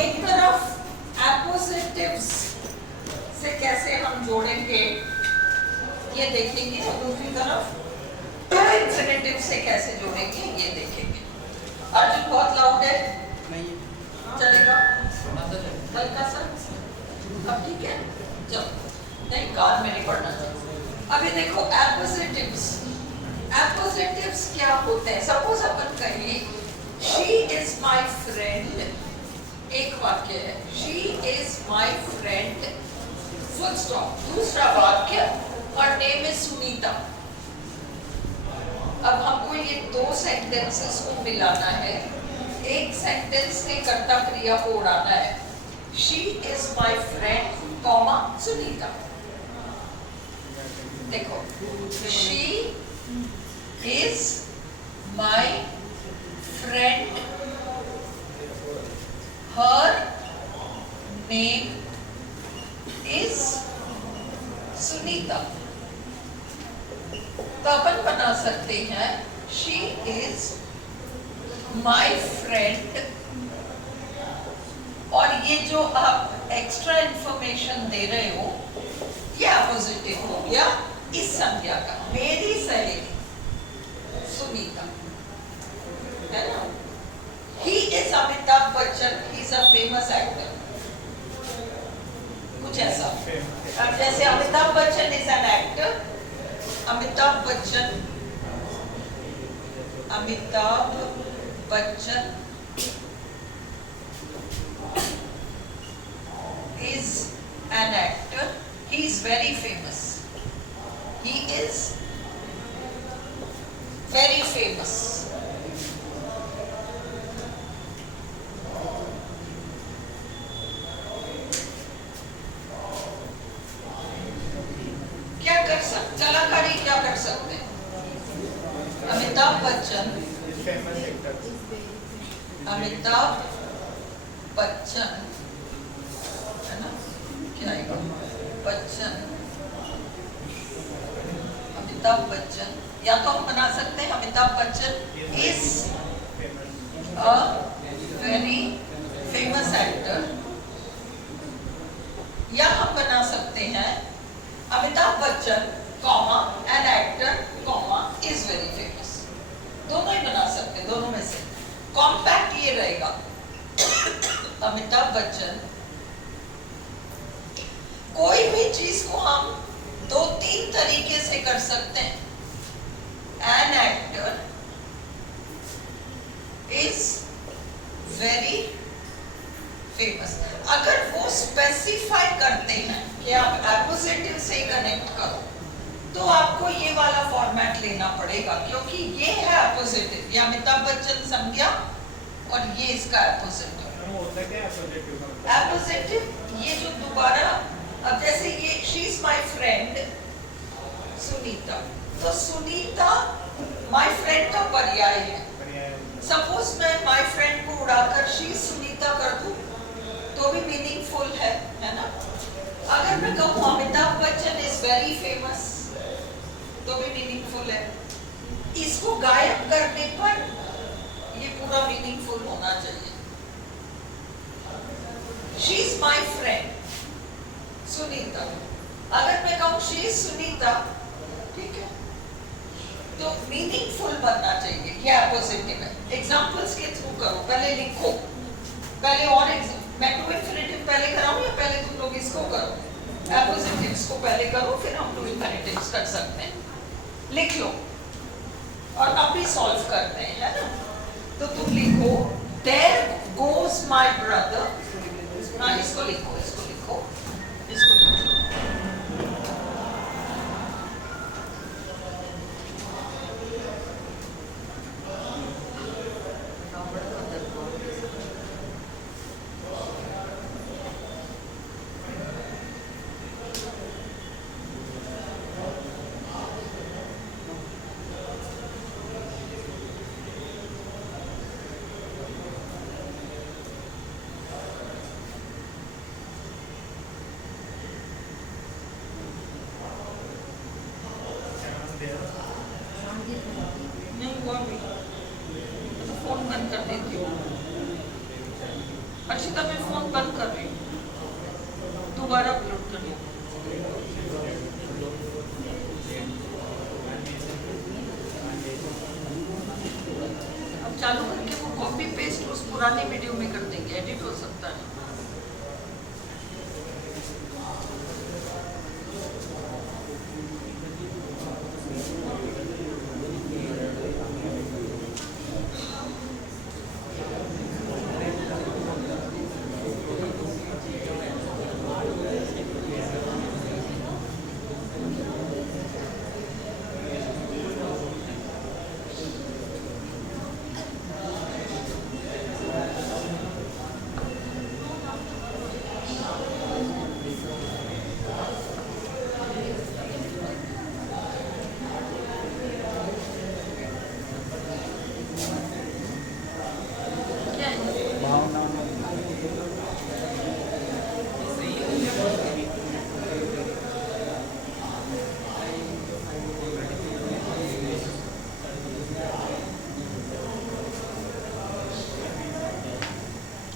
एक तरफ एपोजिटिव्स से कैसे हम जोड़ेंगे ये देखेंगे, और दूसरी तरफ इंफिनिटिव से कैसे जोड़ेंगे ये देखेंगे। अर्जुन बहुत लाउड है, चलेगा हल्का सा, अब ठीक है। जब नहीं कार में नहीं पढ़ना चाहिए। अभी देखो एपोजिटिव्स, एपोजिटिव्स क्या होते हैं। सपोज अपन कहें शी इज माई फ्रेंड, एक वाक्य है she is my friend full stop. दूसरा वाक्य हर नेम इज सुनीता। अब हमको ये दो सेंटेंसेस को मिलाना है, एक सेंटेंस से कर्ता क्रिया को उड़ाना है। She is my friend comma Sunita. देखो she is my friend, her name is Sunita. तो अपन बना सकते हैं शी इज माई फ्रेंड, और ये जो आप एक्स्ट्रा इंफॉर्मेशन दे रहे हो ये अपोजिटिव हो गया इस संज्ञा का, मेरी सहेली सुनीता, है ना। He is Amitabh Bachchan, he is a famous actor, कुछ ऐसा। अब जैसे Amitabh Bachchan is an actor, Amitabh Bachchan, Amitabh Bachchan is an actor, he is very famous, he is very famous। क्या कर सकते, कलाकारी क्या कर सकते हैं। अमिताभ बच्चन, अमिताभ बच्चन, है ना, क्या आएगा बच्चन, अमिताभ बच्चन, या तो हम बना सकते हैं Amitabh Bachchan is a very famous actor, या हम बना सकते हैं Amitabh Bachchan comma an actor comma is very famous. दोनों ही बना सकते हैं, दोनों में से कॉम्पैक्ट ये रहेगा अमिताभ बच्चन। कोई भी चीज को हम दो तीन तरीके से कर सकते हैं। An actor is very famous. अगर वो स्पेसिफाई करते हैं कि आप एपोजिटिव से कनेक्ट करो तो आपको ये वाला फॉर्मेट लेना पड़ेगा, क्योंकि ये है एपोजिटिव, ये अमिताभ बच्चन संज्ञा और ये इसका एपोजिटिव। एपोजिटिव ये जो दोबारा, अब जैसे ये she is my friend Sunita, तो सुनीता माई फ्रेंड का पर्याय है। सपोज मैं माई फ्रेंड को उड़ाकर शी सुनीता कर दूं तो भी मीनिंगफुल है ना। अगर मैं कहूँ Amitabh Bachchan is very famous तो भी मीनिंगफुल है। इसको गायब करने पर ये पूरा मीनिंगफुल होना चाहिए। She is my friend Sunita, अगर मैं कहूँ शी इज सुनीता, ठीक है, तो मीनिंगफुल बनना चाहिए। ये एपोजिटिव है। एग्जांपल्स के थ्रू करो, पहले लिखो, पहले और मैं टू इन्फिनिटिव पहले कराऊं या पहले तुम लोग इसको करो, एपोजिटिव्स को पहले करो फिर हम टू इन्फिनिटिव्स कर सकते हैं। लिख लो और अब भी सॉल्व करते हैं, है ना। तो तुम लिखो देयर गोज माय ब्रदर, हाँ इसको लिखो, इसको लिखो, इसको लिख लो। नहीं हुआ भी तो फोन बंद कर देती हूँ। अर्शिता मैं फोन दोबारा अपलोड करिए। अब चालू करके वो कॉपी पेस्ट उस पुरानी वीडियो में कर देंगे, एडिट हो सकता है।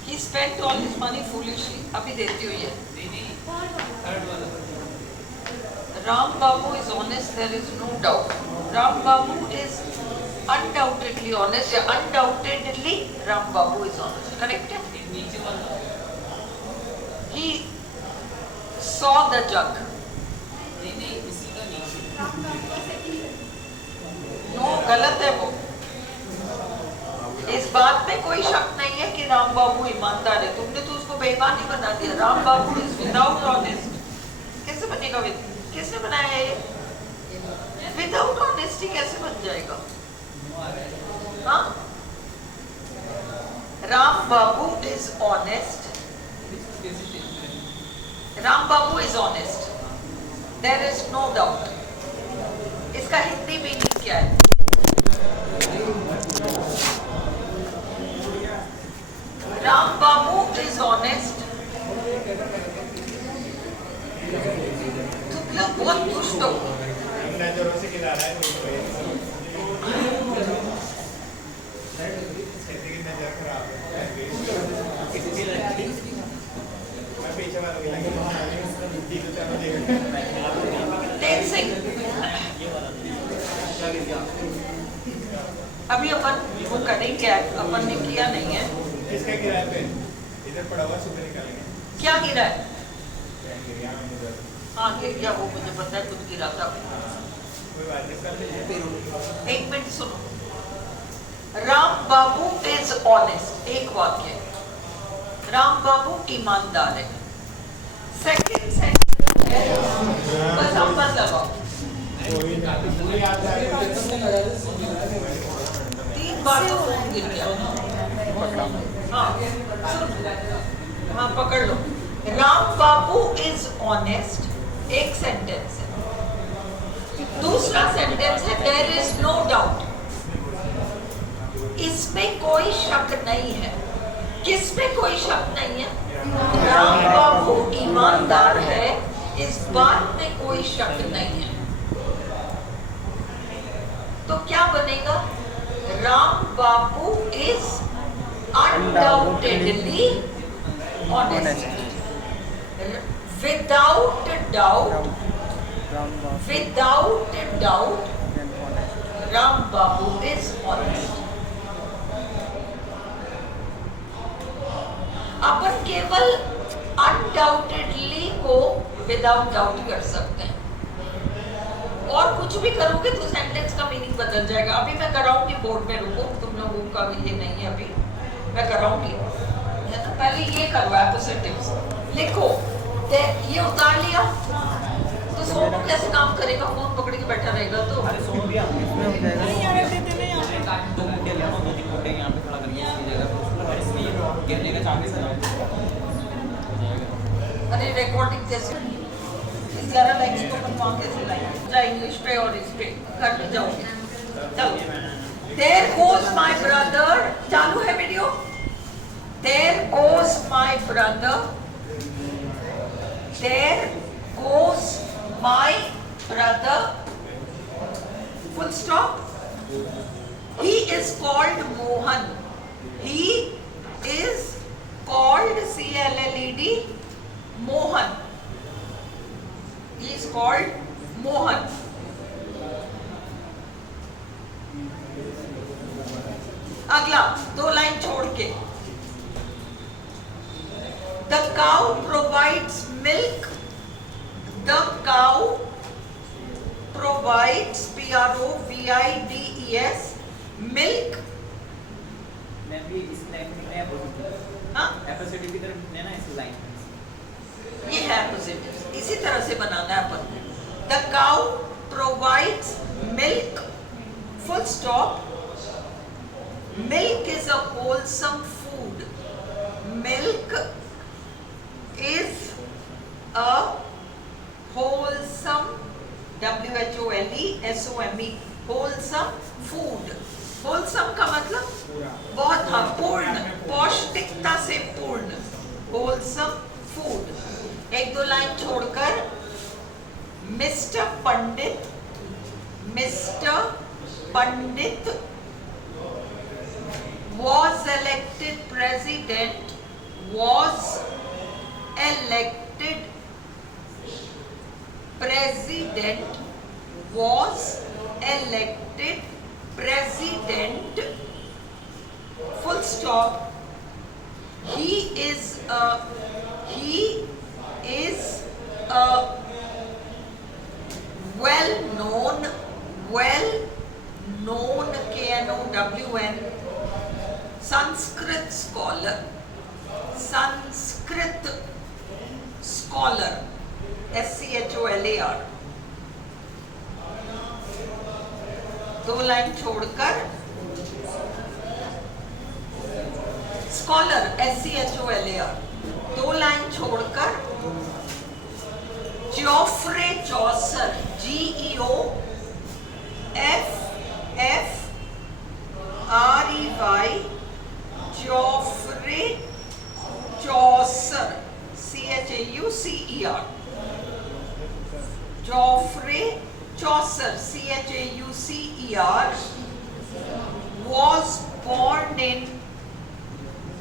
He spent all his money foolishly. अभी देती हुई है। Ram Babu is honest. There is no doubt. Ram Babu is undoubtedly honest. या undoubtedly Ram Babu is honest. Correct है? He saw the jug. No, गलत है वो। इस बात में कोई शक नहीं है कि राम बाबू ईमानदार है। तुमने तो उसको बेईमान ही बना दिया। Ram Babu is without honest. कैसे बनेगा? किसने बनाया है ये? विदाउट ऑनेस्टी कैसे बन जाएगा? हाँ, Ram Babu is honest. Ram Babu is honest, there is no doubt. इसका हिंदी मीनिंग क्या है? Ram Babu is honest. तुम लोग बहुत दुष्ट हो। अभी अपन वो करेंगे, अपन ने किया नहीं है। किसका गिरा है? इधर पड़ा हुआ सुबह निकालेंगे। क्या गिरा है? हाँ गिर गया, वो मुझे पता है, खुद गिरा था। एक मिनट सुनो। राम बाबू इज ऑनेस्ट, एक वाक्य। राम बाबू ईमानदार है। सेकंड सेंटेंस है, बस हम बस लगाओ। 3 बार तो फोन गिर गया। हाँ पकड़ लो। राम बाबू इज ऑनेस्ट, एक सेंटेंस है। दूसरा सेंटेंस है देयर इज नो डाउट। इसमें कोई शक नहीं है। किसमें कोई शक नहीं है? राम बाबू ईमानदार है, इस बात में कोई शक नहीं है। तो क्या बनेगा? Ram Babu is undoubtedly honest. Without doubt, Ram Babu is honest. अपन केवल undoubtedly को without doubt कर सकते हैं, और कुछ भी करोगे तो सेंटेंस का मीनिंग बदल जाएगा। अभी मैं कराऊंगी बोर्ड में, रुको, तुम लोगों का भी ये नहीं है, अभी मैं कराऊंगी। है ना, पहले ये करवा एपोसिटिव्स लिखो। ये उतार लिया तो सोनू कैसे काम करेगा? फोन पकड़ के बैठा रहेगा तो अरे रिकॉर्डिंग जैसे 11 लाइन्स को बनवा कैसे लाइन जा इंग्लिश पे और इस पे घर में जाओगे। चलो, There goes my brother। चालू है video. There goes my brother। There goes my brother। Full stop। He is called Mohan। He is called CLLED Mohan। अगला 2 लाइन छोड़ के, the cow provides milk, the cow provides PROVIDES milk. मैं भी इस line में नया बोलूंगा। हाँ, एपोजिटिव की तरफ लेना इस लाइन में। ये है पॉजिटिव, इसी तरह से बनाना है अपन को। The cow provides milk, full stop. Milk is a wholesome food, milk is a wholesome, WHOLESOME, wholesome food. Wholesome का मतलब बहुत, हाँ, पूर्ण, पौष्टिकता से पूर्ण, होलसम फूड। 1-2 लाइन छोड़कर, mister Pandit was elected president, was elected president, was elected president, full stop. He is a well-known KNOWN Sanskrit scholar, SCHOLAR. दो लाइन छोड़कर, स्कॉलर SCHOLAR, 2 लाइन छोड़कर, Geoffrey Chaucer, GEOFFREY, Geoffrey Chaucer, CHAUCER, Geoffrey Chaucer, CHAUCER, was born in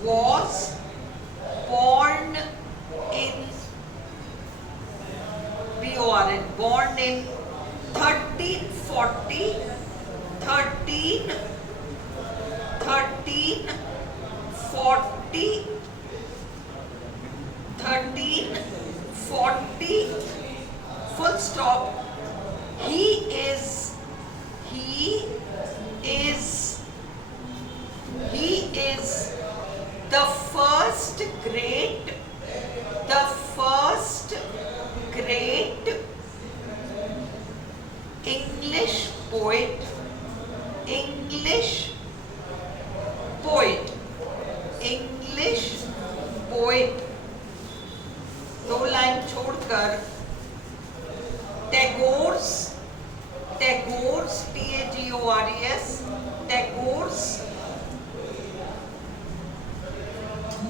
1340, 1340, full stop. He is the first great English poet, दो line छोड़कर, Tagore's, TAGORES, Tagore's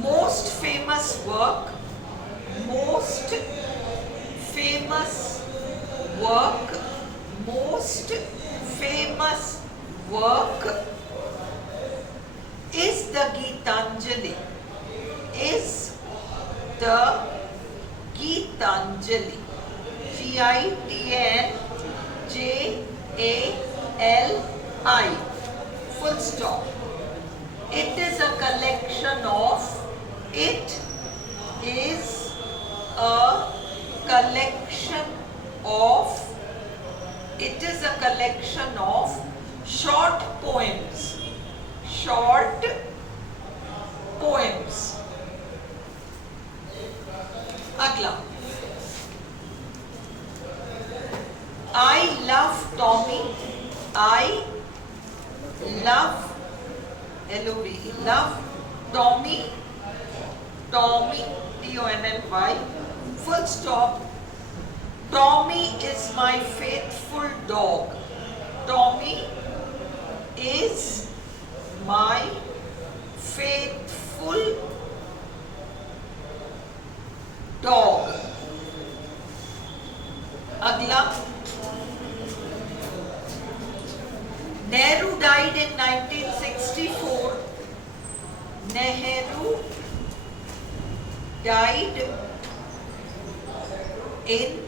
most famous work is the Gitanjali, GITANJALI, full stop. It is a collection of short poems. अगला, I love Tommy, love Tommy, TONNY, full stop. Tommy is my faithful dog. Tommy is my faithful dog. अगला, Nehru died in 1964. Nehru died in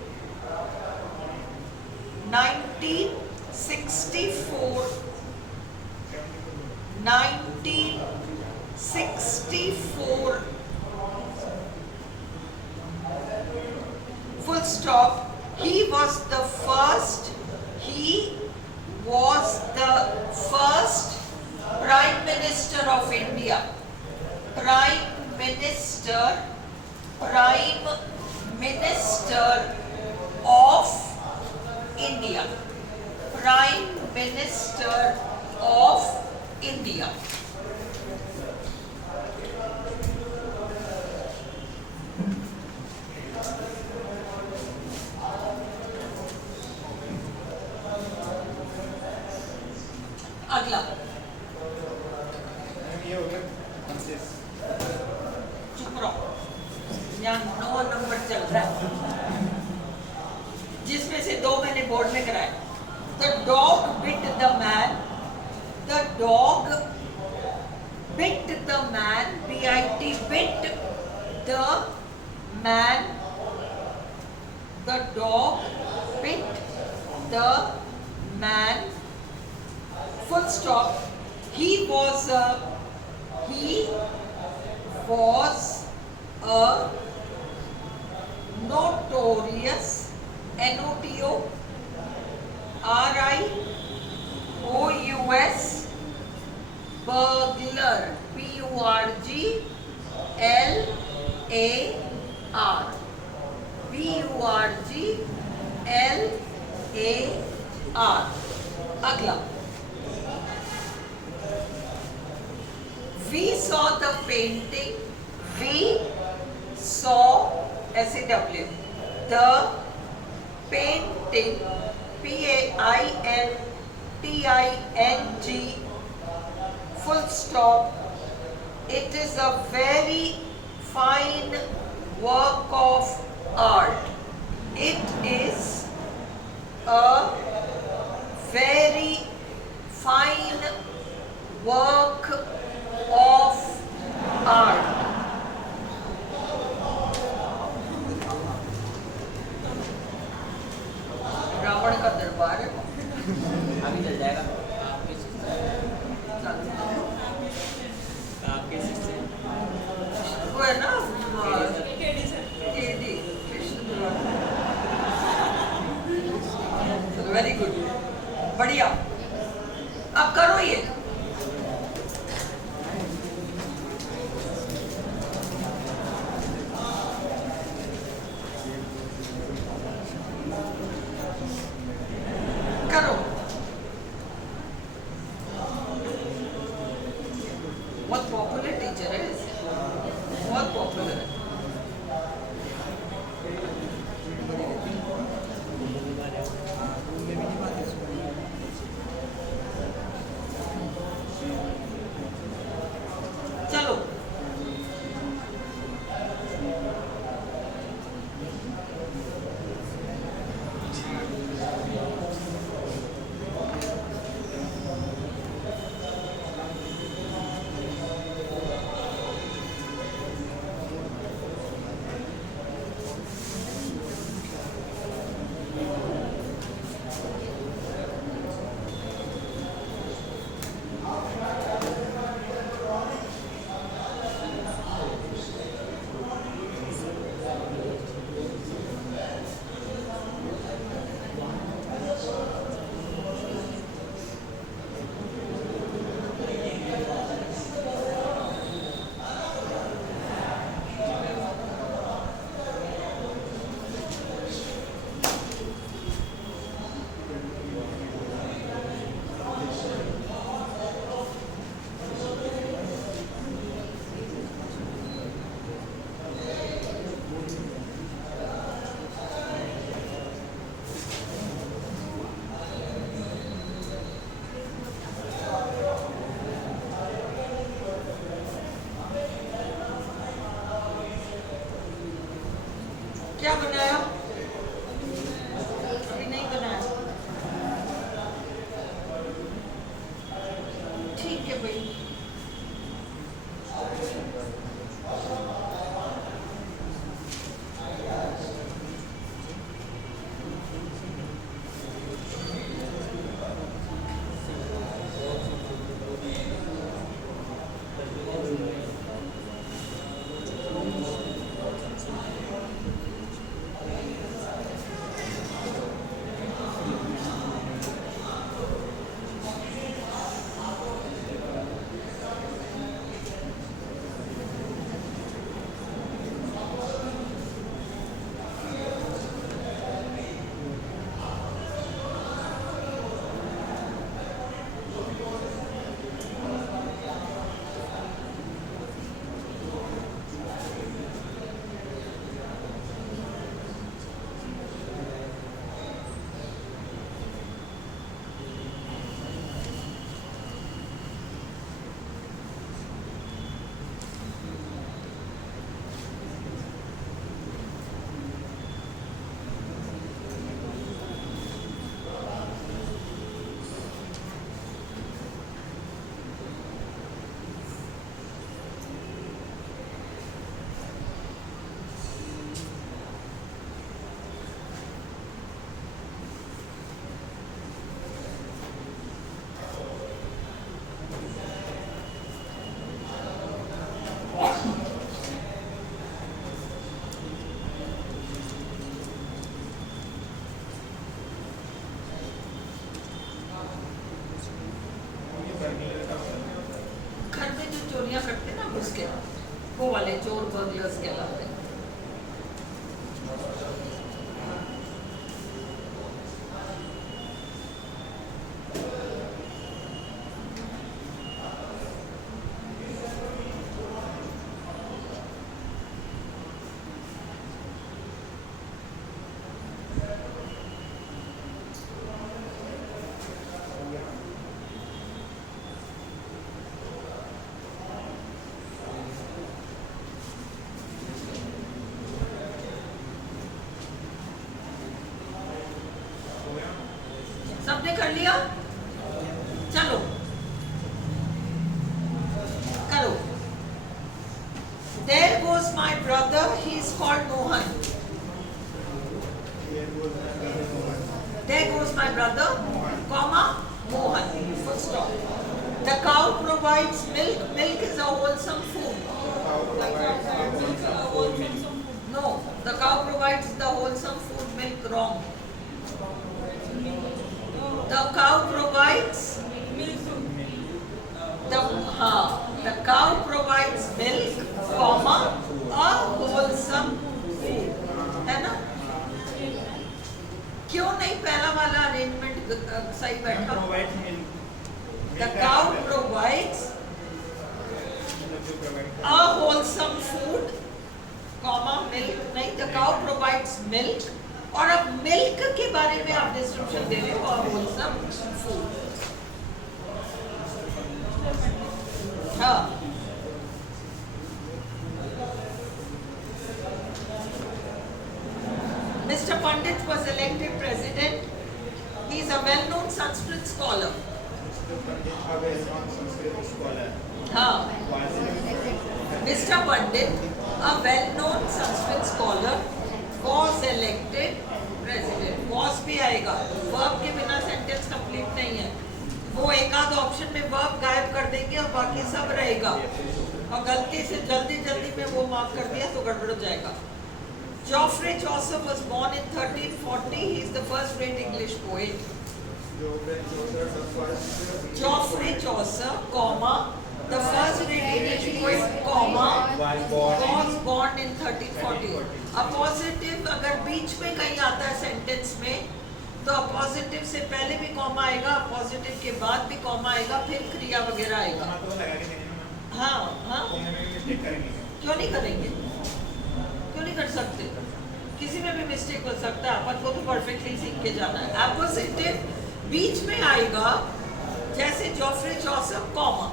1964. 1864, full stop. He was the first Prime Minister of India. Prime Minister of India. Prime Minister of India. अगला ये हो गया कंसेस चुप रहो, यहाँ 9 number चल रहा है, जिसमें से 2 मैंने बोर्ड में कराए. The dog bit the man. The dog bit the man. B-I-T, bit the man. The dog bit the man. Full stop. He was a notorious NOTORIOUS burglar. BURGLAR. BURGLAR. अगला. We saw the painting. We saw SAW. The painting. PAINTING. Full stop. It is a very fine work of art. It is a very fine work of art. Ravan का दरबार है. अभी चल जाएगा. आपके से वो है ना केडी वेरी गुड, बढ़िया. अब करो ये. करो. बहुत पॉपुलर टीचर है, बहुत पॉपुलर है. चलो क्या बनाया? अभी नहीं बनाया. ठीक है भाई. कहलाते, वो वाले चोर बर्गलर्स कहलाते हैं। सबने कर लिया? चलो करो। There goes my brother, he is called Mohan. There goes my brother, comma, Mohan, full stop. The cow provides milk. Milk is a wholesome food. No, the cow provides the wholesome food milk, wrong. The cow provides the cow provides milk, comma, a wholesome food, है ना? क्यों नहीं पहला वाला arrangement सही बैठा? The cow provides a wholesome food, comma, milk नहीं, the cow provides milk, और अब मिल्क के बारे में आप डिस्क्रिप्शन दे रहे हो, और होलसम फूड। हाँ, Mr. Pandit was elected president. He is a well-known Sanskrit scholar. हाँ, Mr. Pandit, a well-known Sanskrit scholar, was elected president. Was भी आएगा, verb के बिना सेंटेंस कंप्लीट नहीं है। वो एक आध ऑप्शन में verb गायब कर देंगे और बाकी सब रहेगा, और गलती से जल्दी जल्दी में वो मार्क कर दिया तो गड़बड़ हो जाएगा। Geoffrey Chaucer was born in 1340. He is the first great English poet. Geoffrey Chaucer, comma, the first great English poet, comma, was born in 1340. Appositive अगर बीच में कहीं आता है सेंटेंस में, तो अपोजिटिव से पहले भी कॉमा आएगा, अपोजिटिव के बाद भी कॉमा आएगा, फिर क्रिया वगैरह आएगा। हाँ हाँ, क्यों नहीं करेंगे? क्यों नहीं कर सकते? किसी में भी मिस्टेक हो सकता है, अपन को तो परफेक्टली सीख के जाना है। अपोजिटिव बीच में आएगा, जैसे Geoffrey Chaucer, comma,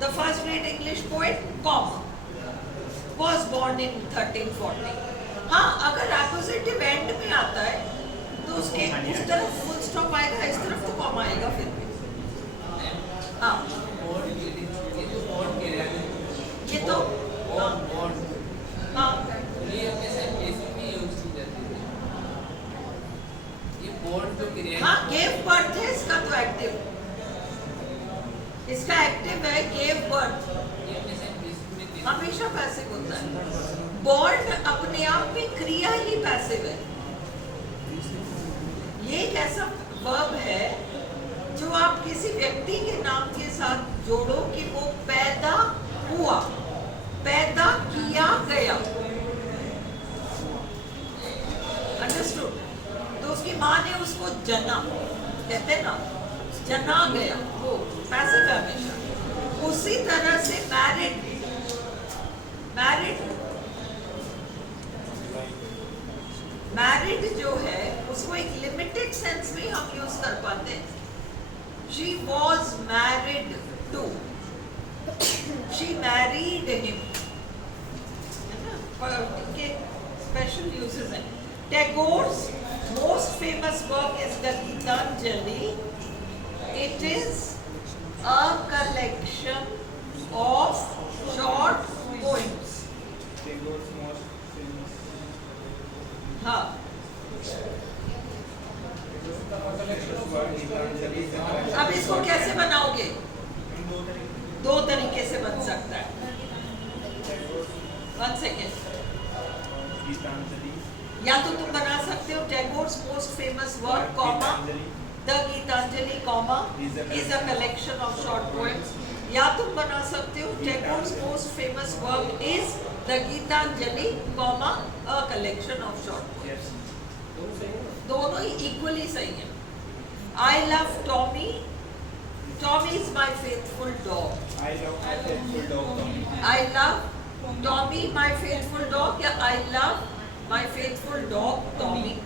the first great English poet, comma, was born in 1340. हाँ, अगर अपोजिटिव एंड में आता है तो उसके उस तरफ फुल स्टॉप आएगा, इस तरफ तो कॉमा आएगा फिर भी। हाँ, ये तो हाँ, हाँ, gave birth है इसका तो एक्टिव, इसका एक्टिव है gave birth, हमेशा पैसिव होता है। बॉर्न अपने आप में क्रिया ही पैसिव है। ये एक ऐसा वर्ब है जो आप किसी व्यक्ति के नाम के साथ जोड़ो कि वो पैदा हुआ, पैदा किया गया, अंडरस्टूड? तो उसकी माँ ने उसको जना, कहते हैं ना, जना गया, वो पैसिव है हमेशा। उसी तरह से मैरिड, मैरिड जो है उसको एक लिमिटेड सेंस में हम यूज कर पाते हैं। She was married to, she married him, है ना? के स्पेशल यूजेस हैं। Tagore's most famous work is the Gitanjali. It is a collection of short poems. हाँ, अब इसको कैसे बनाओगे? दो तरीके से बन सकता है। 1 सेकेंड, या तो तुम बना सकते हो Tagore's most famous work, comma, the Gitanjali, comma, is a collection of short poems. या तुम बना सकते हो Tagore's most famous work is the Gitanjali, comma a collection of short poems. दोनों ही equally सही हैं. I love Tommy. Tommy is my faithful dog. I love my faithful dog Tommy. I love Tommy, my faithful dog. या I love my faithful dog Tommy.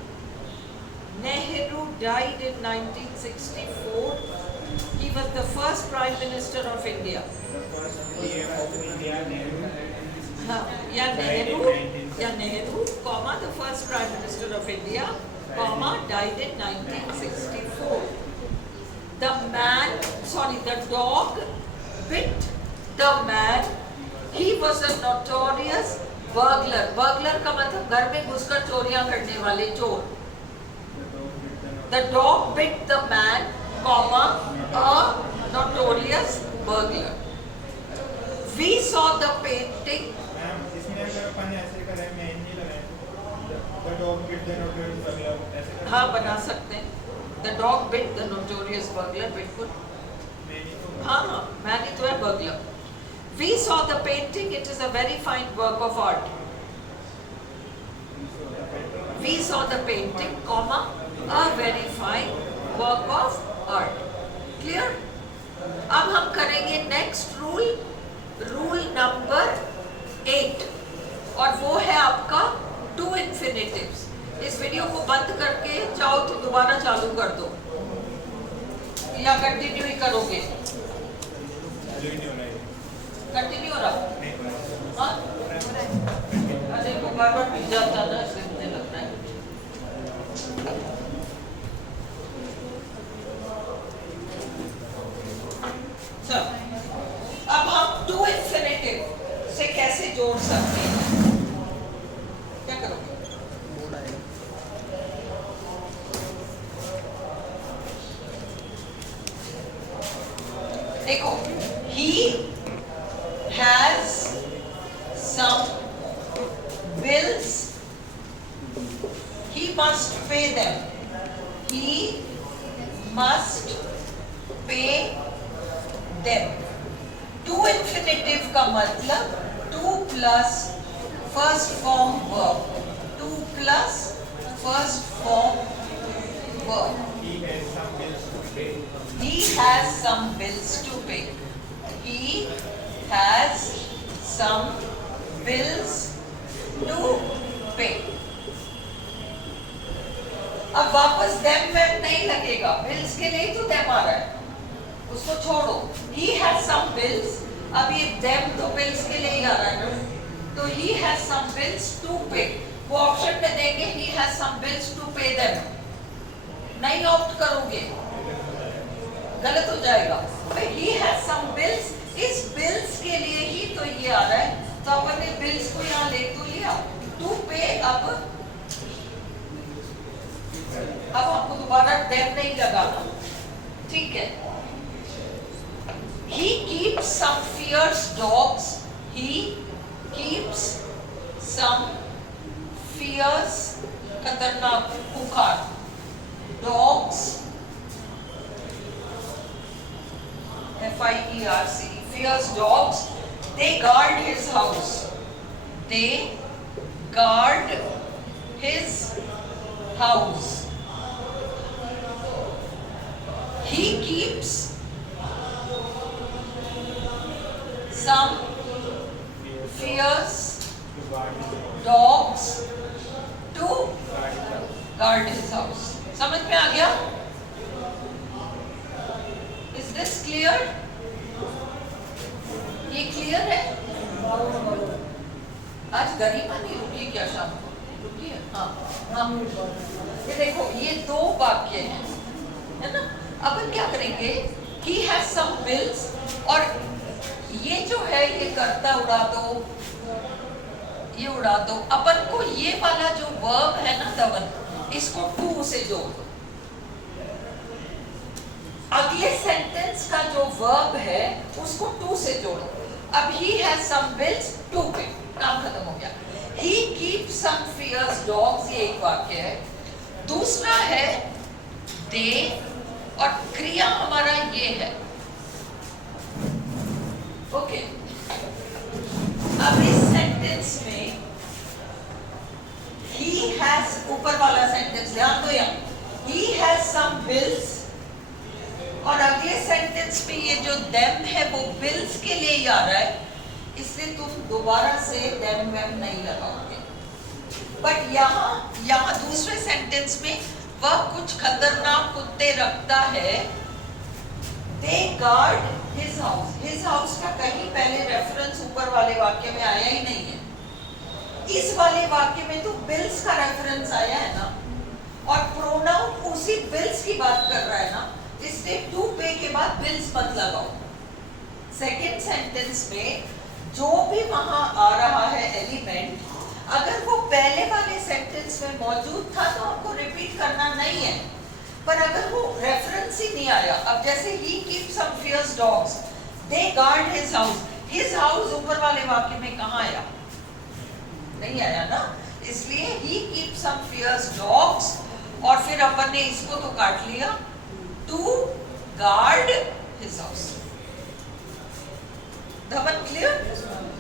Nehru died in 1964. He was the first Prime Minister of India. The first PM of India, Nehru. हाँ, या Nehru, comma the first Prime Minister of India, comma died in 1964. The dog bit the man. He was a notorious burglar. Burglar का मतलब घर में घुसकर चोरियां करने वाले चोर. The dog bit the man, comma a notorious burglar. We saw the painting. Ma'am इसमें अगर अपन ऐसे करें मैं नहीं लगाए the dog bit the notorious burglar ऐसे करें हाँ बना सकते हैं. The dog bit the notorious burglar. बिल्कुल. मैं नहीं तो हाँ मैंने तो है burglar. We saw the painting. It is a very fine work of art. We saw the painting, comma a very fine work of art. Clear? अब हम करेंगे next rule. रूल नंबर 8 और वो है आपका टू इन्फिनेटिव्स. इस video को बंद करके चाहो तो दोबारा चालू कर दो या कंटिन्यू ही करोगे. कंटिन्यू रहा. हाँ अरे को बार बार पी जाता ना इसलिए मुझे लगता है. चल अब हम टू इन्फिनेटिव से कैसे जोड़ सकते हैं. क्या करोगे? देखो he has some bills. He must pay them. He must pay them. To infinitive का मतलब to plus first form verb. To plus first form verb. he has some bills to pay. He has some bills to pay. अब वापस them में नहीं लगेगा. Bills के लिए तो them आ रहा है. उसको छोड़ो. He has some bills. अब ये them तो bills के लिए ही आ रहा है ना. तो he has some bills to pay. वो ऑप्शन में देंगे he has some bills to pay them. नहीं ऑप्ट करोगे गलत हो जाएगा. he has some bills. इस bills के लिए ही तो ये आ रहा है. तो अपन ने bills को यहाँ ले तो लिया. to pay अब आपको दोबारा them नहीं लगाना. ठीक है. He keeps some fierce dogs. He keeps some fierce खतरनाक cooker dogs. F-I-E-R-C. Fierce dogs. They guard his house. They guard his house. He keeps some fierce dogs to guard his house. समझ में आ गया? Is this clear? ये clear है? आज गरिमा नहीं रुकी क्या शाम को? रुकी है? हाँ. ये देखो ये दो वाक्य हैं, है ना? अपन क्या करेंगे? He has some bills और ये जो है ये कर्ता उड़ा दो, ये उड़ा दो. अपन को ये वाला जो वर्ब है ना दवन, इसको टू से जोड़ दो. अगले सेंटेंस का जो वर्ब है उसको टू से जोड़ो. अब he has some bills to pay. काम खत्म हो गया. He keeps some fierce dogs. ये एक वाक्य है. दूसरा है they और क्रिया हमारा ये है. ओके, अब इस सेंटेंस में he has, ऊपर वाला सेंटेंस ध्यान दो यहाँ, he has some bills, और अगले सेंटेंस में ये जो them है वो bills के लिए ही आ रहा है, इसलिए तुम दोबारा से them वैम नहीं लगाओगे। बट यहाँ दूसरे सेंटेंस में वह कुछ खतरनाक कुत्ते रखता है, they guard his house, his house का कहीं पहले रेफरेंस ऊपर वाले वाक्य में आया ही नहीं है। इस वाले वाक्य में तो बिल्स का रेफरेंस आया है ना, और प्रोनाउन उसी बिल्स की बात कर रहा है ना, इसलिए टू पे के बाद बिल्स मत लगाओ। सेकेंड सेंटेंस में जो भी वहां आ रहा है एलिमेंट, अगर वो पहले वाले सेंटेंस में मौजूद था तो आपको रिपीट करना नहीं है, पर अगर वो रेफरेंस ही नहीं आया, अब जैसे he keeps some fierce dogs, they guard his house, his house ऊपर वाले वाक्य में कहाँ आया? नहीं आया ना, इसलिए he keeps some fierce dogs, और फिर अपन ने इसको तो काट लिया, to guard his house। Dhawan clear?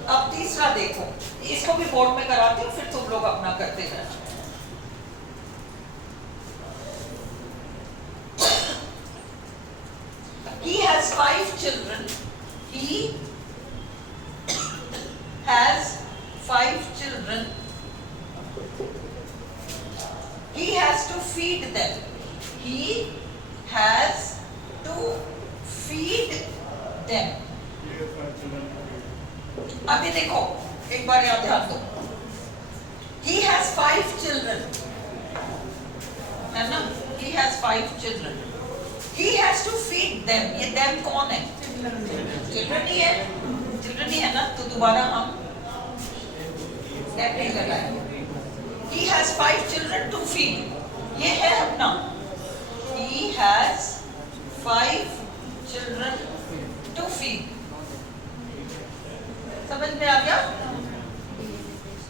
अब तीसरा देखो, इसको भी बोर्ड में कराती हूँ, फिर तुम लोग अपना करते रहना। He has 5 children. He has 5 children. He has to feed them. He has to feed them. अभी देखो, एक बार याद ध्यान दो। He has 5 children. है ना? He has 5 children. He has to feed them. ये them कौन है? Children ही है। Children ही है ना? तो दोबारा हम them नहीं लगाएंगे। He has 5 children to feed. ये है अपना। He has 5 children to feed. समझ में आ गया?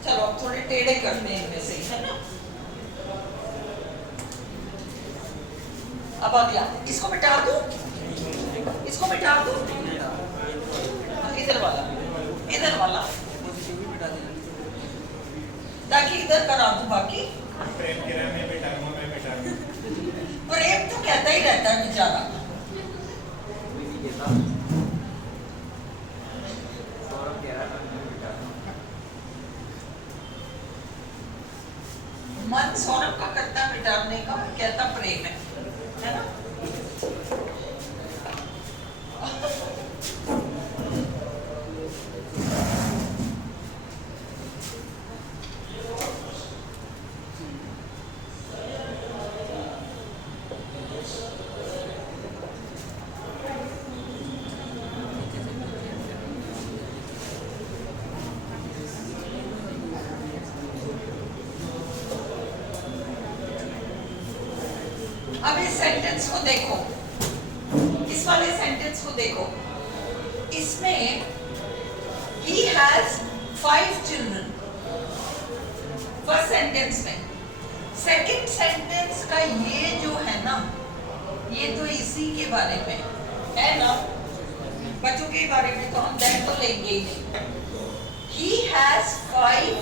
चलो अब थोड़े टेढ़े करते हैं इनमें से, है ना? अब अगला, इसको मिटा दूं? इसको मिटा दूं? इधर वाला ताकि इधर करा दूं, बाकी प्रेम की राह में बैठाऊंगा, मैं बैठाऊंगा। प्रेम तो कहता ही रहता है बेचारा। मन सौरभ का करता मिटाने का, कहता प्रेम है ना? अब इस सेंटेंस को देखो, इस वाले सेंटेंस को देखो, इसमें he has 5 children first sentence में। सेकंड सेंटेंस का ये जो है ना, ये तो इसी के बारे में है ना, बच्चों के बारे में तो हम दैट तो लेंगे ही नहीं। he has 5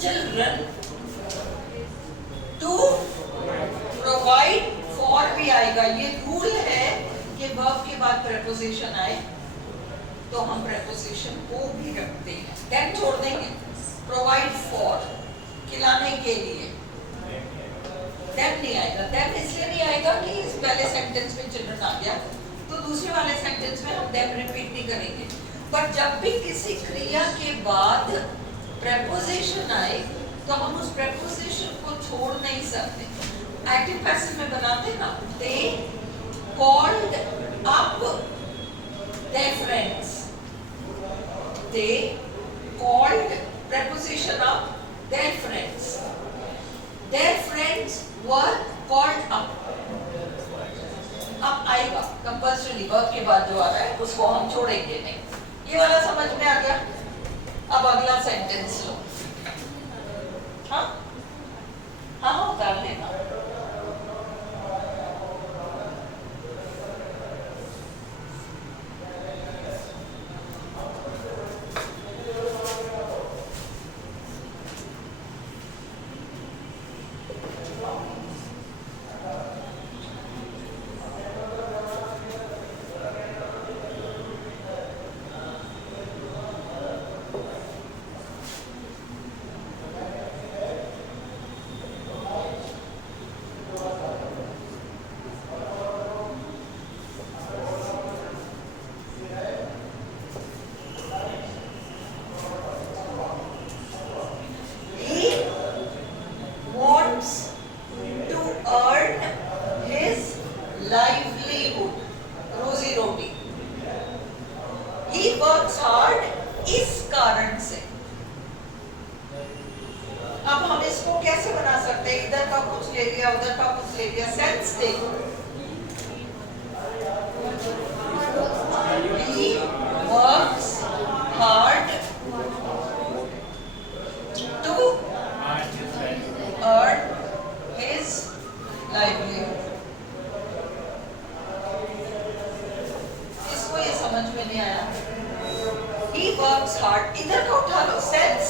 children to provide for भी आएगा। ये रूल है कि वर्ब के बाद प्रेपोजिशन आए तो हम प्रेपोजिशन को भी रखते हैं, देन छोड़ देंगे। प्रोवाइड फॉर, खिलाने के लिए, देन नहीं आएगा। देन इसलिए नहीं आएगा कि इस पहले सेंटेंस में चिल्ड्रन आ गया तो दूसरे वाले सेंटेंस में हम देन रिपीट नहीं करेंगे। पर जब भी किसी क्रिया के बाद प्रेपोजिशन आए तो हम उस प्रेपोजिशन को छोड़ नहीं सकते। एक्टिव पैसिव में बनाते ना, they called up their friends. They called preposition up their friends. Their friends were called up. अब आएगा कंपल्सरी वर्ब के बाद जो आ रहा है उसको हम छोड़ेंगे नहीं। ये वाला समझ में आ गया? अब अगला सेंटेंस लो। हाँ हाँ उतार लेना।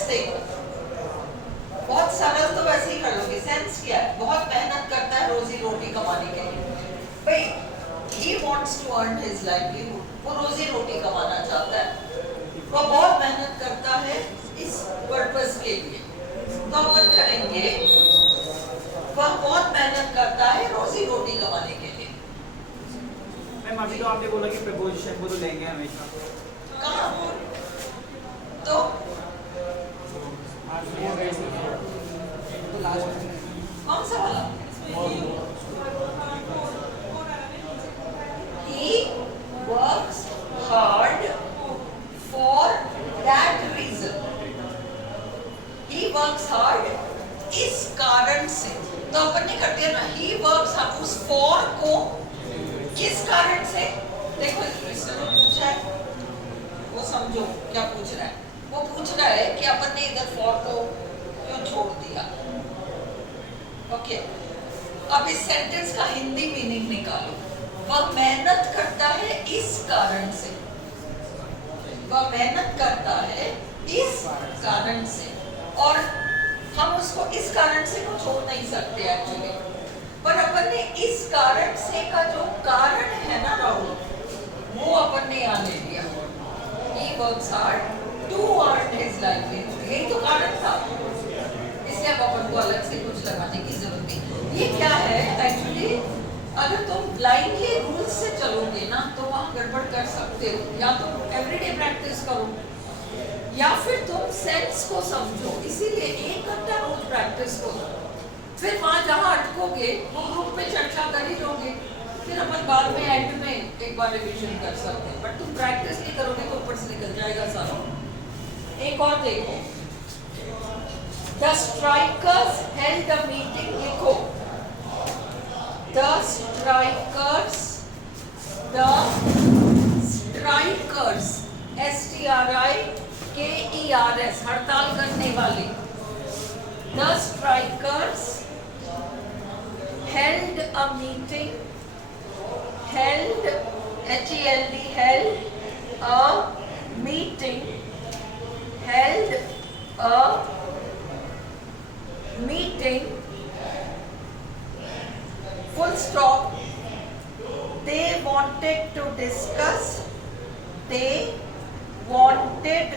देखो, बहुत सरल तो वैसे ही कर लोगे। सेंस क्या है? बहुत मेहनत करता है रोजी रोटी कमाने के लिए। भाई he wants to earn his livelihood, वो रोजी रोटी कमाना चाहता है, वो बहुत मेहनत करता है इस पर्पस के लिए। तो अपन करेंगे वह बहुत मेहनत करता है रोजी रोटी कमाने के लिए। मैम अभी तो आपने बोला कि प्रपोजिशन को तो लेंगे हमेशा। कहाँ? तो तो लास्ट कौन सा वाला? He works hard for that reason. He works hard इस कारण से। तो अपन ने कर दिया ना, he works hard, उस for को किस कारण से? देखो इसने तो पूछा है, वो समझो क्या पूछ रहा है। वो पूछ रहा है कि अपन ने इधर for को क्यों छोड़ दिया। ओके, अब इस सेंटेंस का हिंदी मीनिंग निकालो। वह मेहनत करता है इस कारण से, वह मेहनत करता है इस कारण से, और हम उसको इस कारण से को छोड़ नहीं सकते एक्चुअली, पर अपन ने इस कारण से का जो कारण है ना राहुल, वो अपन ने यहाँ ले लिया। He works hard to earn his livelihood, यही तो कारण था, इसलिए अब अपन को अलग से कुछ लगाने की जरूरत नहीं। ये क्या है एक्चुअली, अगर तुम ब्लाइंडली रूल्स से चलोगे ना तो वहाँ गड़बड़ कर सकते हो। या तुम एवरीडे प्रैक्टिस करो या फिर तुम सेंस को समझो, इसीलिए 1 घंटा रोज प्रैक्टिस करो। फिर वहाँ जहाँ अटकोगे वो ग्रुप में चर्चा कर ही लोगे, फिर अपन बाद में एंड में एक बार रिवीजन कर सकते हैं। बट तुम प्रैक्टिस नहीं करोगे तो ऊपर से निकल जाएगा सारा। एक और देखो, The strikers held a meeting, लिखो। The strikers, STRIKERS, हड़ताल करने वाले। The strikers held a meeting, held, HELD, held a meeting, held a meeting, full stop. They wanted to discuss, they wanted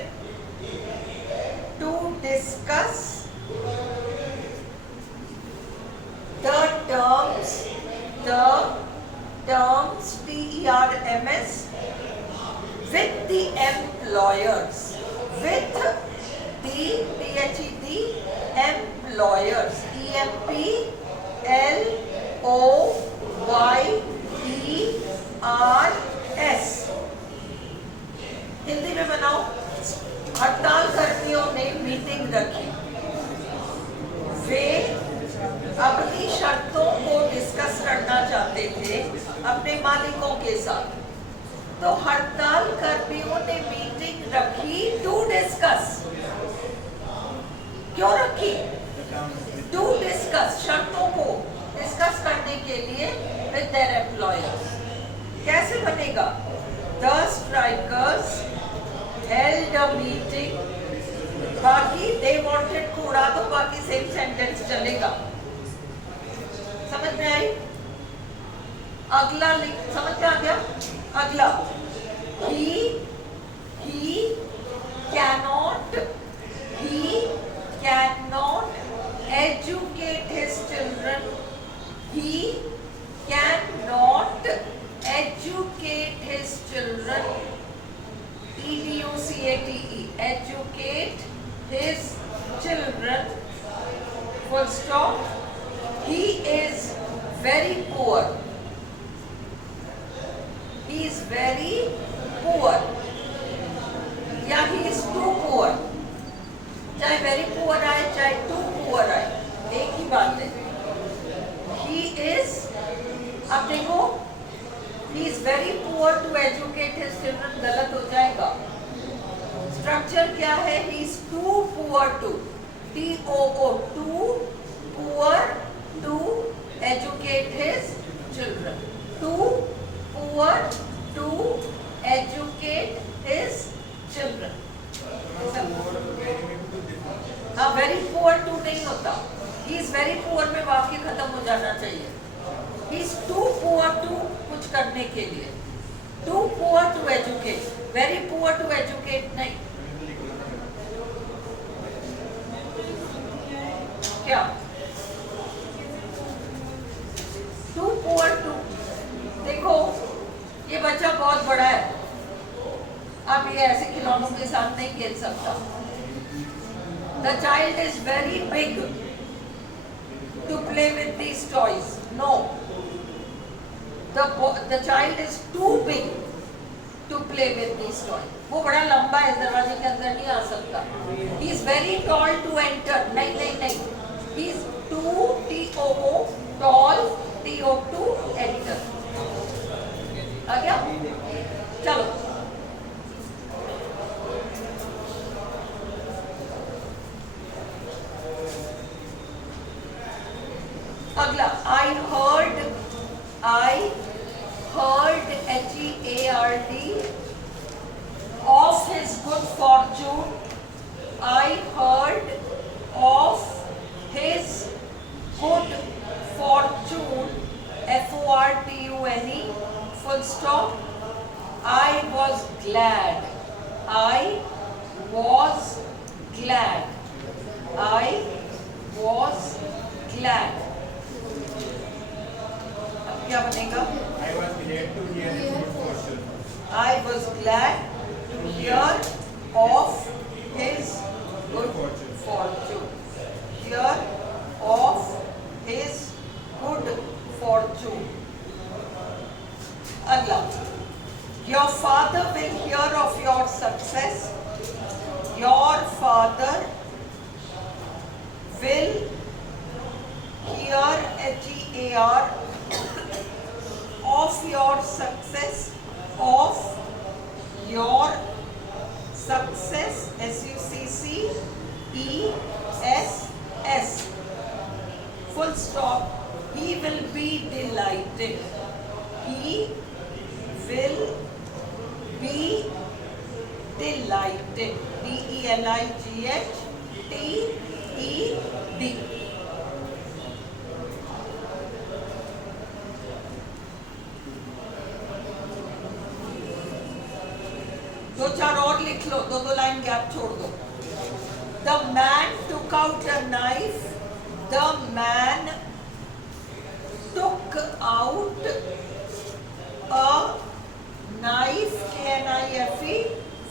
to discuss the terms, TERMS, with the employers, with the employers, EMPLOYERS। Hindi में बनाओ। हड़ताल कर्मियों ने meeting रखी, वे अपनी शर्तों को discuss करना चाहते थे अपने मालिकों के साथ। तो हड़ताल कर्मियों ने मीटिंग रखी टू डिस्कस। क्यों रखी? टू डिस्कस, शर्तों को डिस्कस करने के लिए विद देयर एम्प्लॉयर्स। कैसे बनेगा? The strikers held a meeting, बाकी they wanted को उड़ा दो, बाकी सेम सेंटेंस चलेगा। समझ में आई? अगला समझ में आ गया? अगला, he cannot educate his children. He cannot educate his children. EDUCATE, educate his children. Full stop. He is very poor. He is very poor. या he is too poor, चाहे very poor आए चाहे too poor आए, एक ही बात है। He is, अब देखो, he is very poor to educate his children, गलत हो जाएगा। स्ट्रक्चर क्या है? He is too poor to, TOO, too poor to educate his children. Too poor to educate his children. Very to very poor to नहीं होता, he is very poor में वाक्य खत्म हो जाना चाहिए। He is too poor to कुछ करने के लिए, too poor to educate, very poor to educate नहीं। क्या टू पुअर टू, देखो ये बच्चा बहुत बड़ा है, अब ये ऐसे खिलौनों के साथ नहीं खेल सकता। The child is very big to play with these toys. No, the child is too big to play with these toys. वो बड़ा लंबा है, दरवाजे के अंदर नहीं आ सकता। He is very tall to enter. नहीं नहीं नहीं, he is too too tall to enter. आ गया? चलो अगला, I heard HEARD of his good fortune. I heard of his good fortune, FORTUNE, full stop. I was glad. I was glad. I was glad. अब क्या बनेगा? I was glad to hear his good fortune. I was glad to hear of his good fortune. Hear of his good fortune. अगला, your father will hear of your success. Your father will hear, HEAR, of your success, of your success, SUCCESS, full stop. He will be delighted. He will be delighted. DELIGHTED. दो चार और लिख लो, दो दो line gap छोड़ दो। The man took out a knife. The man took out a knife, KNIFE,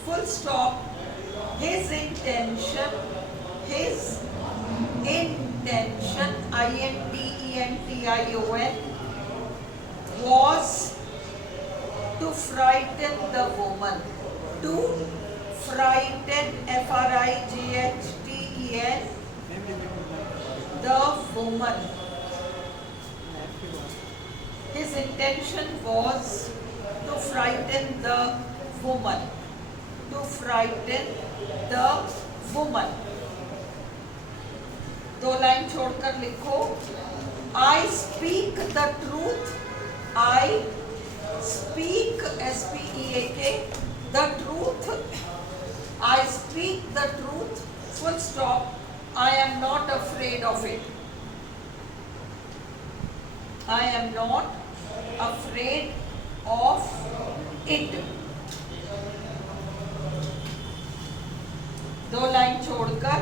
full stop. His intention, INTENTION, was to frighten the woman. To frighten, FRIGHTEN, the woman. His intention was to frighten the woman. To frighten the woman. दो line छोड़कर लिखो, I speak the truth. I speak, SPEAK, the truth. I speak the truth, full stop. I am not afraid of it. I am not afraid of it. दो line छोड़कर,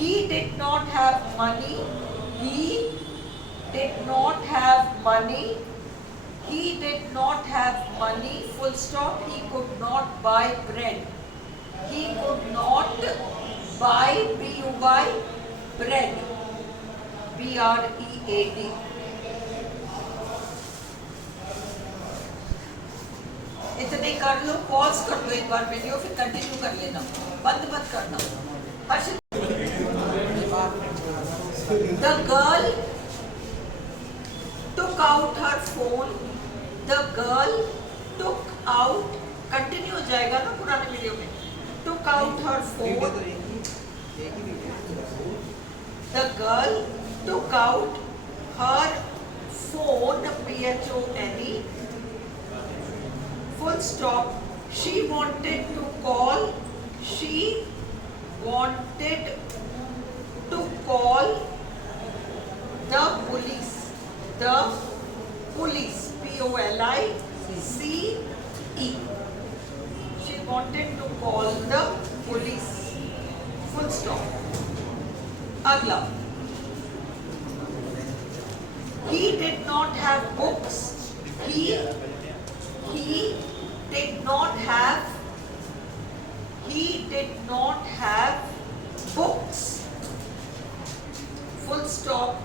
he did not have money. He did not have money. He did not have money, full stop. He could not buy bread. He could not buy, B-U-Y, bread. BREAD. इतने कर लो, pause कर लो एक बार video, फिर continue कर लेना, बंद मत करना। The girl took out her phone. The girl took out, continue हो जाएगा ना पुराने वीडियो में, took out her phone. The girl took out her phone, PHONE, full stop. She wanted to call. She wanted अगला, he did not have books. He did not have books. Full stop.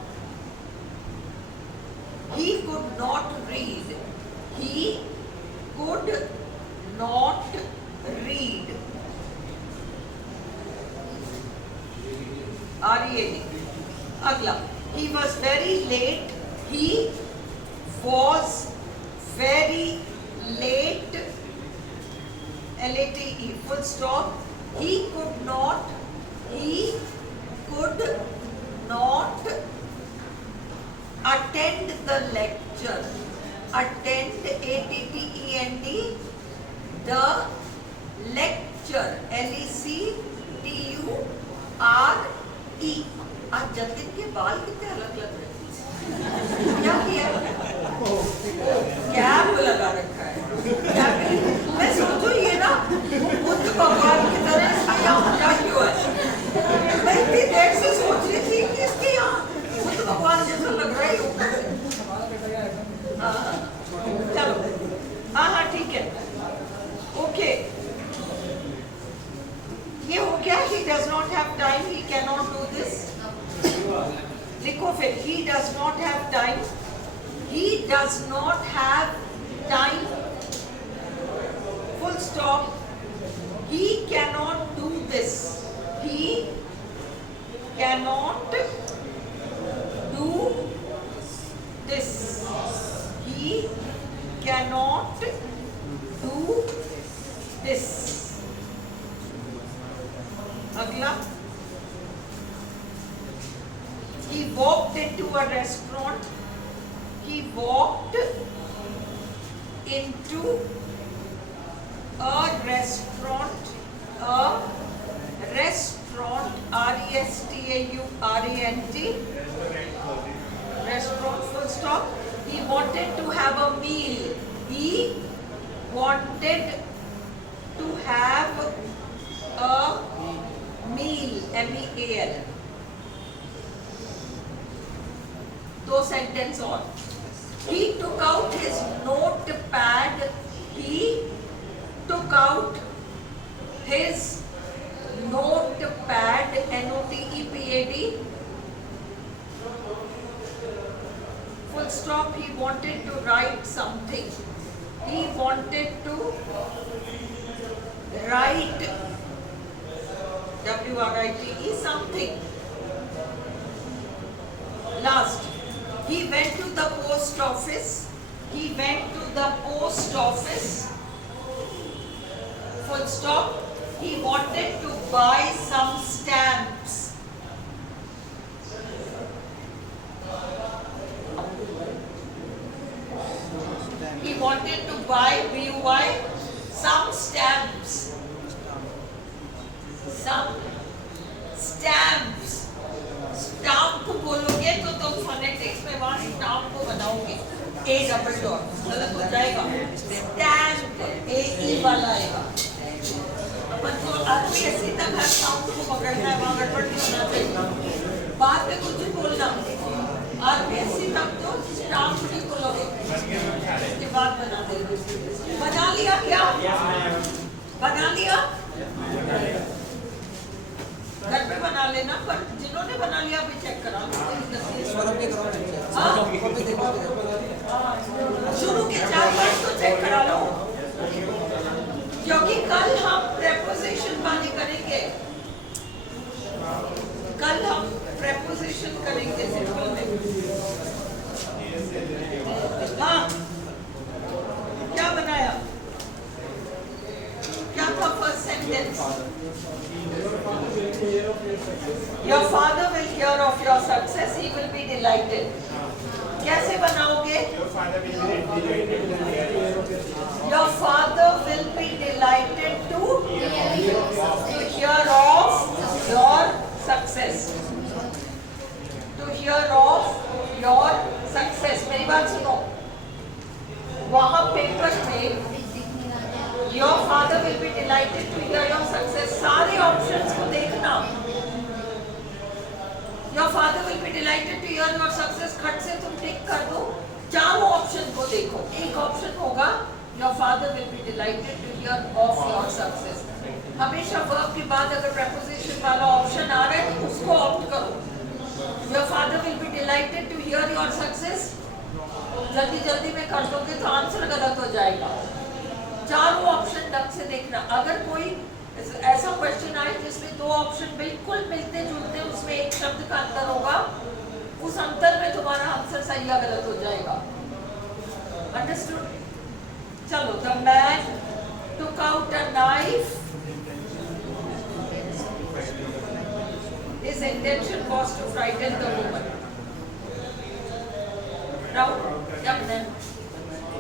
He could not read. He could not read. R-E-A-D. अगला, he was very late. He was very late. L-A-T-E. Full stop. He could not attend the lecture. Attend, A-T-T-E-N-D, the lecture, L-E-C-T-U-R-E. आज जतिन के बाल कितने अलग लग रहे हैं। क्या किया? कैप लगा रखा है। मैं सोचू ये ना बुद्ध भगवान की तरह इसके यहाँ क्या क्यों है? मैं इतनी देर से सोच रही थी कि इसके यहाँ बुद्ध भगवान जैसा लग रहा है ऊपर से। चलो, हाँ ठीक है, ओके, ये हो गया। He does not have time, he cannot do this. लिखो फिर, he does not have time. He does not have time. Full stop. He cannot do this. He cannot do this. He cannot do this. अगला, he walked into a restaurant. He walked into a restaurant. R-E-S-T-A-U-R-A-N-T. Restaurant, full stop. He wanted to have a meal. He wanted to have a meal. M-E-A-L. दो sentence और. He took out his notepad. He took out his notepad. N-O-T-E-P-A-D. Full stop. He wanted to write something. He wanted to write W-R-I-T-E something. Last. He went to the post office. He went to the post office. Full stop. He wanted to buy some stamps. He wanted to buy, B-U-Y, some stamps. Some stamps. Stamp बोलोगे तो तुम phonetics में वहाँ stamp को बनाओगे, A double dot, गलत हो जाएगा। स्टैम्प ए ई वाला आएगा। अपन को आरपीएससी तक हर साउंड को पकड़ना है, वहाँ गड़बड़ नहीं होना चाहिए। बाद में कुछ बोलना, आरपीएससी तक तो स्टाम्प नहीं बोलोगे, उसके बाद बना देना। बना लिया क्या? बना लिया? घर पे बना लेना, पर जिन्होंने बना लिया अभी चेक करा लो। शुरू के 4-5 तो चेक करा लो, क्योंकि कल हम प्रेपोजिशन वाली करेंगे। कल हम प्रेपोजिशन करेंगे सिंपल में। हाँ, क्या बनाया? क्या था first sentence? Your father will hear of your success. He will be delighted. कैसे बनाओगे? Your father will be delighted to hear of your success. To hear of your success. मेरी बात सुनो, वहाँ पेपर में Your father will be delighted to hear your success. सारे options को देखना, delighted to hear your success खट से तुम टिक कर दो। चारों ऑप्शन को देखो। एक ऑप्शन होगा your father will be delighted to hear of your success. हमेशा वर्ब के बाद अगर preposition वाला ऑप्शन आ रहा है तो उसको ऑप्ट करो। Your father will be delighted to hear your success. जल्दी जल्दी में कर दोगे तो आंसर गलत हो जाएगा। चारों ऑप्शन ढंग से देखना। अगर कोई ऐसा क्वेश्चन आए जिसमें दो ऑप्शन बिल्कुल मिलते जुलते, उसमें एक शब्द का अंतर होगा, उस अंतर में तुम्हारा आंसर सही या गलत हो जाएगा। अंडरस्टूड? चलो, the man took out a knife. His intention was to frighten the woman. Now, yeah, then.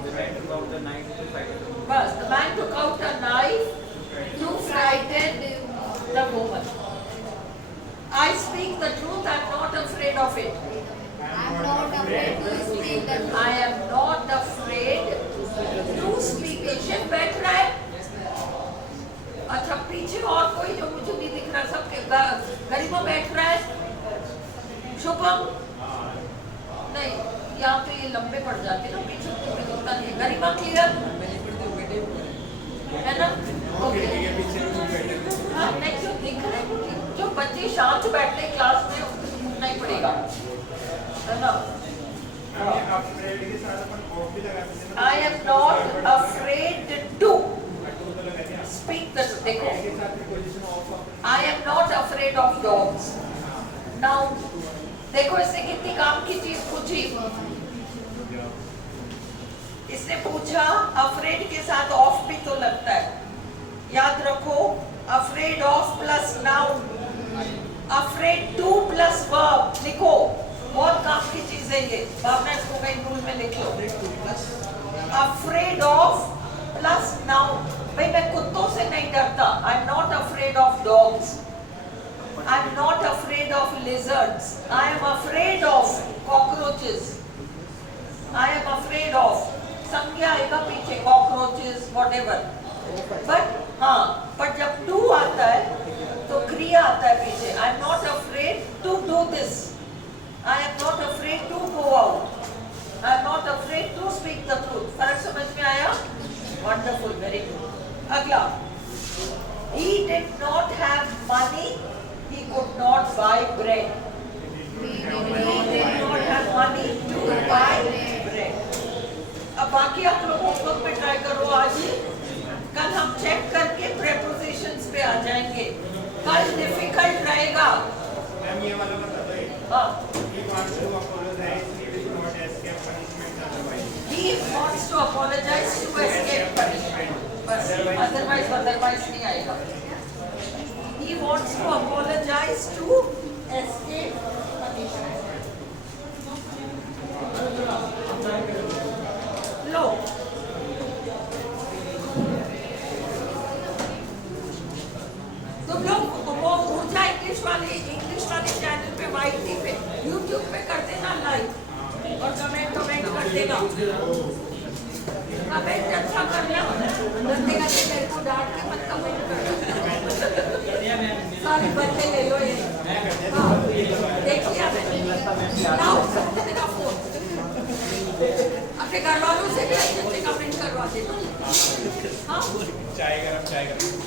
The man took out the knife to fight the woman. Bas, the man took out a knife to frighten the woman. I speak the truth. I'm not afraid of it. I'm not afraid to speak the truth. I am not afraid to speak. Shiv बैठ रहा है। अच्छा, पीछे और कोई जो मुझे नहीं दिख रहा, सबके गरिमा बैठ रहा है। शुभम नहीं, यहाँ पे ये लंबे पड़ जाते ना, पीछे कोई दिखता नहीं। गरिमा क्लियर है ना? ओके। हाँ, नहीं, जो दिख रहे हैं, जो बच्चे शांत बैठते क्लास में, उनको घूमना ही पड़ेगा, है ना? I am not afraid to speak the truth. देखो, I am not afraid of dogs. Now, देखो इसने कितनी काम की चीज पूछी। इसने पूछा afraid के साथ ऑफ भी तो लगता है। याद रखो, afraid of plus noun, afraid to plus verb। लिखो, बहुत काम की चीज है ये। भावना इसको कहीं रूल में लिख लो। Afraid of plus noun। भाई मैं कुत्तों से नहीं डरता। I'm not afraid of dogs. I'm not afraid of lizards. I am afraid of cockroaches. I am afraid of संज्ञा आएगा पीछे, cockroaches, whatever. But हाँ, पर जब to आता है तो क्रिया आता है पीछे। I'm not afraid to do this. I am not afraid to go out. I am not afraid to speak the truth. फर्क समझ में आया? Wonderful, very good. अगला, he did not have money, he could not buy bread. He did not have money to buy bread. अब बाकी आप लोग homework पे ट्राई करो आज ही। कल हम चेक करके prepositions पे आ जाएंगे। कल डिफिकल्ट रहेगा। मैम ये वाला बता दो। हाँ। He wants to apologize. He will not escape punishment otherwise. He wants to apologize to escape punishment. बस, otherwise नहीं आएगा। He wants to apologize to escape punishment. लो, तुम लोग वो ऊर्जा इंग्लिश वाले चैनल पे YT पे YouTube पे कर देना लाइक और कमेंट कर देना। कमेंट अच्छा करना, गंदे तेरे को डांट के मत कमेंट करना। सारे बच्चे ले लो ये। हाँ, देखिए लाओ मेरा फोन, अपने घर वालों से भी अच्छे कमेंट करवा देना। हाँ, चाय गरम।